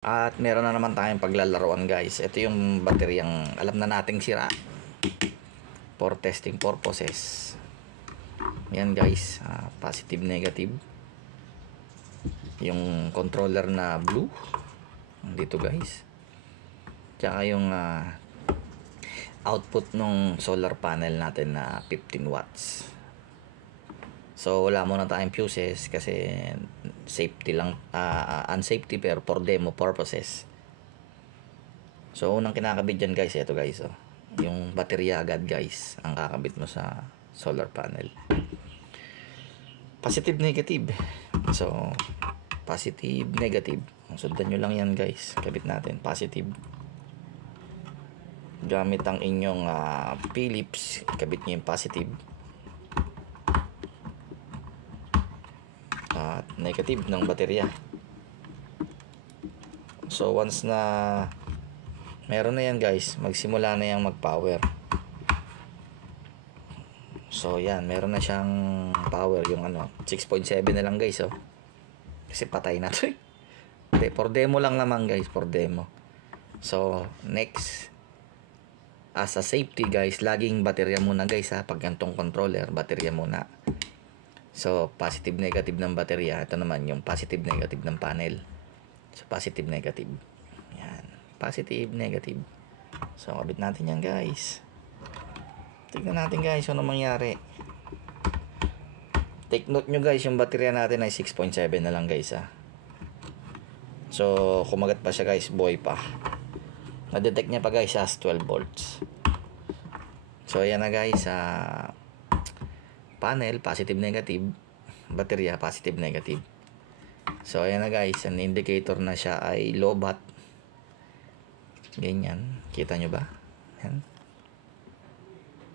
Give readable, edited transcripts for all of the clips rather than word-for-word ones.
At meron na naman tayong paglalaroan guys. Ito yung bateryang alam na nating sira for testing purposes. Yan guys, positive negative. Yung controller na blue dito guys. Tsaka yung output ng solar panel natin na 15 watts. So wala muna tayong fuses kasi safety lang, unsafety pero for demo purposes. So unang kinakabit dyan guys, ito guys, yung baterya agad guys ang kakabit mo sa solar panel. Positive negative. So positive negative, sundan nyo lang yan guys. Kabit natin positive gamit ang inyong Philips. Kabit nyo yung positive at negative ng baterya. So once na meron na yan guys, magsimula na yang mag power. So yan, meron na siyang power. Yung 6.7 na lang guys, kasi patay na to eh. For demo lang naman guys, for demo. So next, as a safety guys, laging baterya muna guys pag gantong controller, baterya muna. So positive negative ng baterya, ito naman yung positive negative ng panel. So positive negative, yan, positive negative. So kabit natin yan guys. Tignan natin guys ano mangyari. Take note nyo guys, yung baterya natin ay 6.7 na lang guys So kumagat pa siya guys, buhay pa. Na-detect niya pa guys as 12 volts. So ayan na guys, panel positive negative, baterya positive negative. So ayan na guys, ang indicator na siya ay lobat. Ganyan, kita nyo ba? Yan.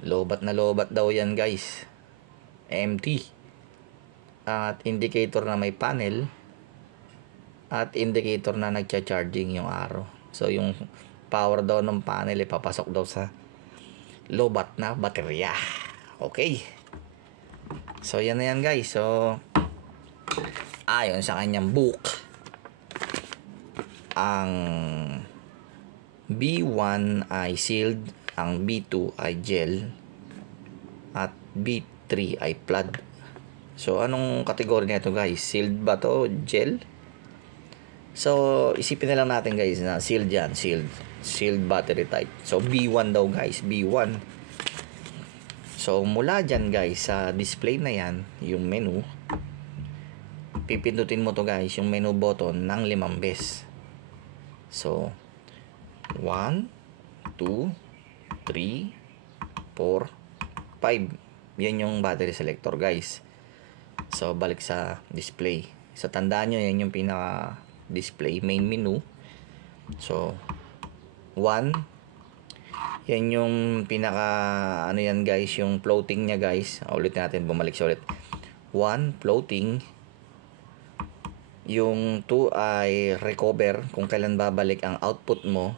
Lobat na lobat daw yan guys, empty. At indicator na may panel, at indicator na nagcha-charging yung arrow. So yung power daw ng panel papasok daw sa lobat na baterya. Okay, so yan na yan guys. So ayon sa kanyang book, ang B1 ay sealed, ang B2 ay gel, at B3 ay flood. So anong kategory nito guys? Sealed ba to? Gel? So isipin na lang natin guys na sealed yan, sealed battery type. So B1 daw guys, B1. So mula dyan guys, sa display na yan, yung menu, pipindutin mo to guys, yung menu button ng 5 beses. So 1, 2, 3, 4, 5. Yan yung battery selector guys. So balik sa display. So tandaan nyo, yan yung pinaka display, main menu. So 1, yan yung pinaka yan guys, yung floating nya guys. Ulit natin, bumalik siya ulit. 1 floating. Yung 2 ay recover, kung kailan babalik ang output mo.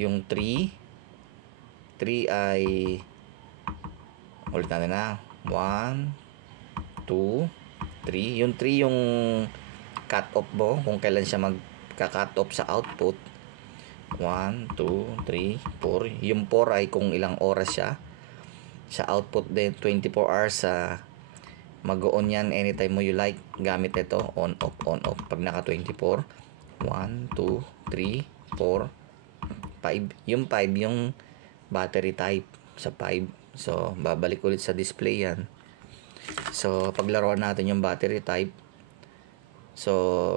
Yung 3 ay ulit natin 1, 2, 3. Yung 3 yung cut off mo, kung kailan siya magka-cut off sa output. 1, 2, 3, 4. Yung 4 ay kung ilang oras siya sa output din. 24 hours mag-on yan anytime mo you like. Gamit ito, on off, on off. Pag naka 24, 1, 2, 3, 4, 5. Yung 5 yung battery type sa 5. So babalik ulit sa display yan. So paglaruan natin yung battery type, so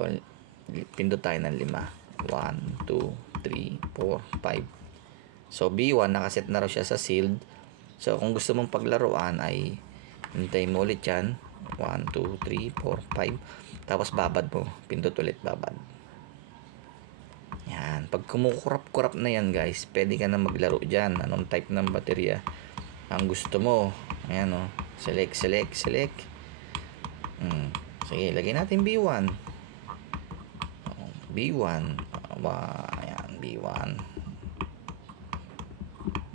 pindot tayo ng 5. 1, 2, 3, 4, 5. So B1 nakaset na raw siya sa sealed. So kung gusto mong paglaruan ay hintay mo ulit yan, 1, 2, 3, 4, 5. Tapos babad mo, pindot ulit babad. Yan, pag kumukurap-kurap na yan guys, pwede ka na maglaro dyan. Anong type ng baterya ang gusto mo. Ayan select. Sige, lagay natin B1. B1. Ayan, B1.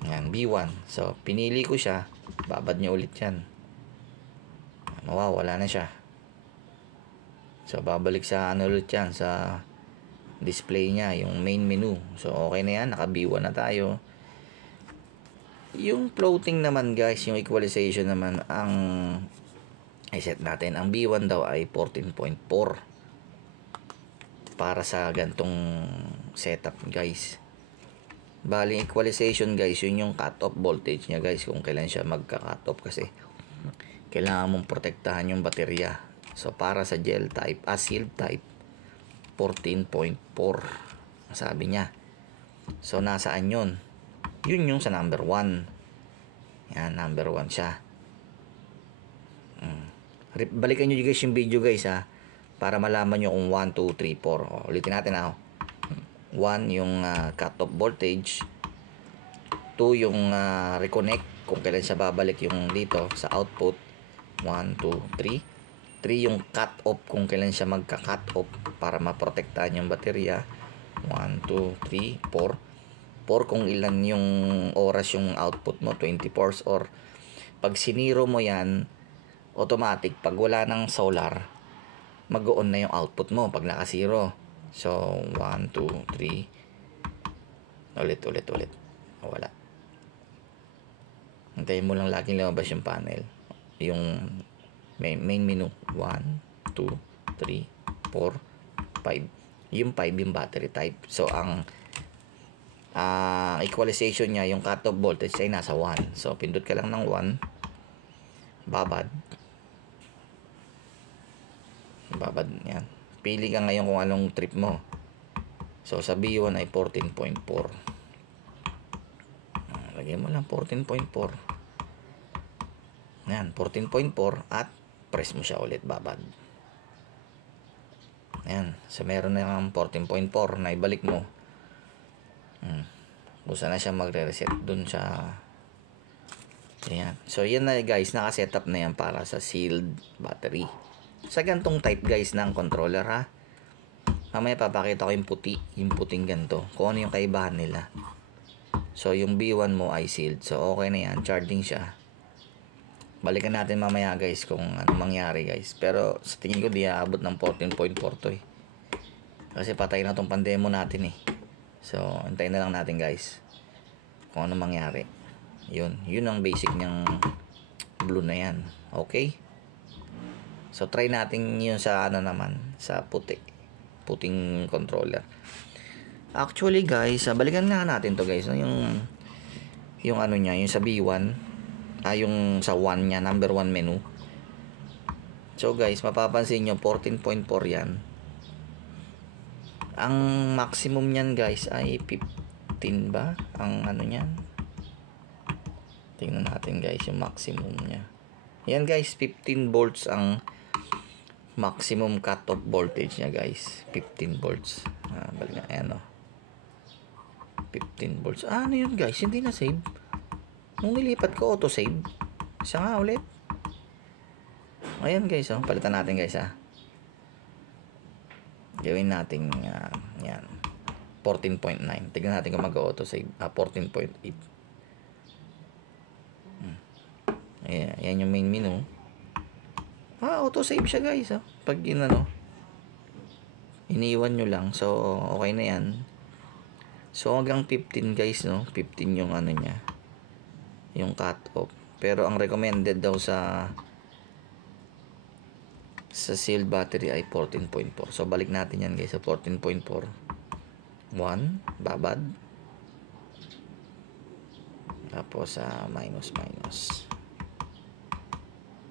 Ayan, B1. So, pinili ko siya. Babad niya ulit yan. Mawawala na siya. So babalik sa ulit yan, sa display niya, yung main menu. So, okay na yan. Naka B1 na tayo. Yung floating naman guys, yung equalization naman, ang i-set natin. Ang B1 daw ay 14.4 para sa gantong setup guys. Bali, equalization guys, yun yung cut-off voltage niya guys, kung kailan siya magka-cut off, kasi kailangan mong protektahan yung baterya. So, para sa gel type, sealed type, 14.4 sabi niya. So, nasaan yun? Yun yung sa number 1. Yan, number 1 siya. Balikan nyo guys yung video guys ha, para malaman nyo kung 1, 2, 3, 4. Ulitin natin ha. 1 yung cut-off voltage. 2 yung reconnect, kung kailan siya babalik yung dito sa output. 1, 2, 3. 3 yung cut-off, kung kailan siya magka-cut off para maprotektahan yung baterya. 1, 2, 3, 4. 4 kung ilan yung oras yung output mo, 24 or pag siniro mo yan, automatic, pag wala ng solar, mag-on na yung output mo pag naka-zero. So, 1, 2, 3. Ulit. Wala. Hintayin mo lang laging lumabas yung panel. Yung main menu. 1, 2, 3, 4, 5. Yung 5 yung battery type. So, ang equalization niya, yung cut-off voltage ay nasa 1. So, pindot ka lang ng 1. Babad. Yan. Pili ka ngayon kung anong trip mo. So, sa B1 ay 14.4. Lagyan mo lang 14.4. Yan, 14.4 at press mo siya ulit, babad. Yan. So, meron na yung 14.4 na ibalik mo. Kusa na siya magre-reset dun sa... Yan. So, yan na guys. Naka-setup na yan para sa sealed battery. Sa gantong type guys ng controller ha. Mamaya papakita ko yung puti. Yung puting ganto. Kung ano yung kaibahan nila. So, yung B1 mo ay sealed. So, okay na yan. Charging siya. Balikan natin mamaya guys kung ano mangyari guys. Pero sa tingin ko di aabot ng 14.4 to eh. Kasi patay na tong pandemo natin eh. So, hintayin na lang natin guys kung ano mangyari. Yun ang basic niyang blue na yan. Okay? So, try natin yun sa ano naman, sa puting controller. Actually guys, balikan nga natin to guys, no? Yung ano niya, yung sa B1, yung sa 1 niya, number 1 menu. So guys, mapapansin nyo 14.4 yan. Ang maximum niyan guys ay 15 ba? Ang ano niyan. Tingnan natin guys yung maximum niya. Yan guys, 15 volts ang maximum cut-off voltage niya guys. 15 volts. Balik na, ayan o. 15 volts. Ano yun guys? Hindi na save. Nung nilipat ko, auto-save. Isa nga ulit. Ayan guys, oh. Palitan natin guys ha. Gawin natin yan. 14.9. Tignan natin kung mag-auto-save. 14.8. Ayan yung main menu. Auto-save siya guys. Pag yun iniwan nyo lang. So, okay na yan. So, hanggang 15 guys, no? 15 yung ano niya. Yung cut-off. Pero, ang recommended daw sa sealed battery ay 14.4. So, balik natin yan guys sa 14.4. 1, babad. Tapos, minus.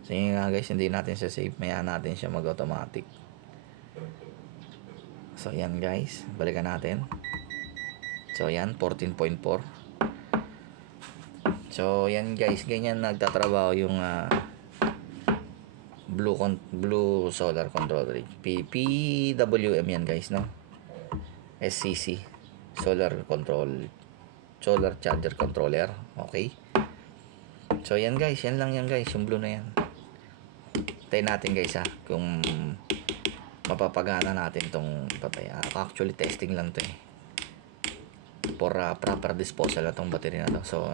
So, yun nga guys, hindi natin siya save. Maya natin siya mag-automatic. So, yan guys. Balikan natin. So, yan. 14.4. So, yan guys. Ganyan nagtatrabaho yung blue solar controller. PWM yan guys, no? SCC. Solar charger controller. Okay. So, yan guys. Yan lang yan guys. Yung blue na yan. Tayo natin guys kung mapapagana natin tong papaya. Actually testing lang to for proper disposal na tong battery na to. So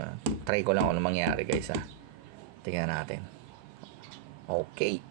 try ko lang kung ano mangyari guys Tingnan natin. Okay.